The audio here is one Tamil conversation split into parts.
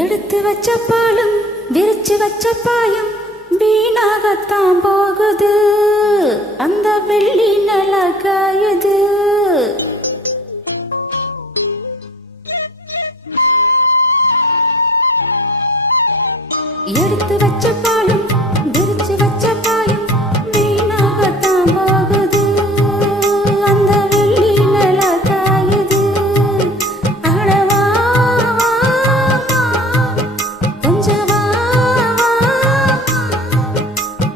எடுத்து வச்ச பாலும் விரிச்சு வச்ச பாயம் வீணாகத்தான் போகுது. அந்த வெள்ளி நல காயுது. எடுத்து வச்ச பாலும் விரிச்சு வச்ச பாயம் வீணாகத்தான் போகுது. அந்த வெள்ளி நல காயுது. அடவா கொஞ்சம் வா,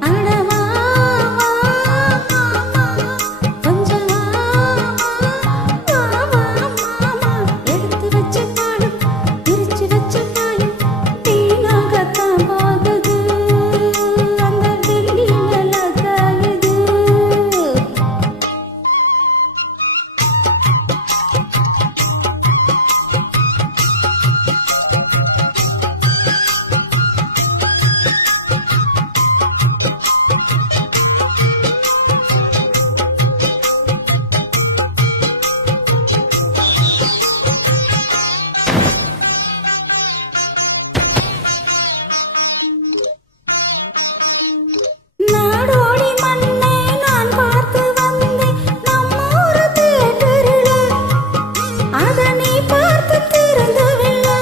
அடவா கொஞ்சம் வா, மாமா. எடுத்து வச்ச பாலும் விரிச்சு வச்ச பாயம் வீணாகத்தான் போகுது. அந்த வெள்ளி நல காயுது. நாடோடி மண்ணை நான் பார்த்து வந்தேன் நம்மூர் தேட்டரில். அதை நீ பார்த்து திறந்தவில்லை.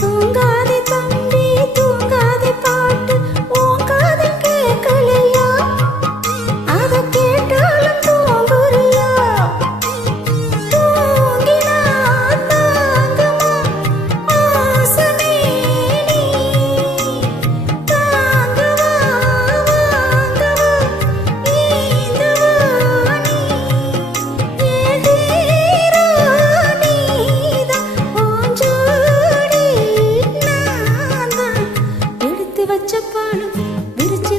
தூங்காதே தம்பி தூங்காதே பாட்டு உன் காதில் கேட்கலையா? அதை கேட்டாலும் தூங்குறியா? தூங்கினா தாங்குமா ஆசமே நீ? தாங்கவா வாங்கவா ஈந்தவா நீ? எதிரோ நீதான் உன் ஜோடி நான்தான். எடுத்து வச்ச பாலும் விரிச்சு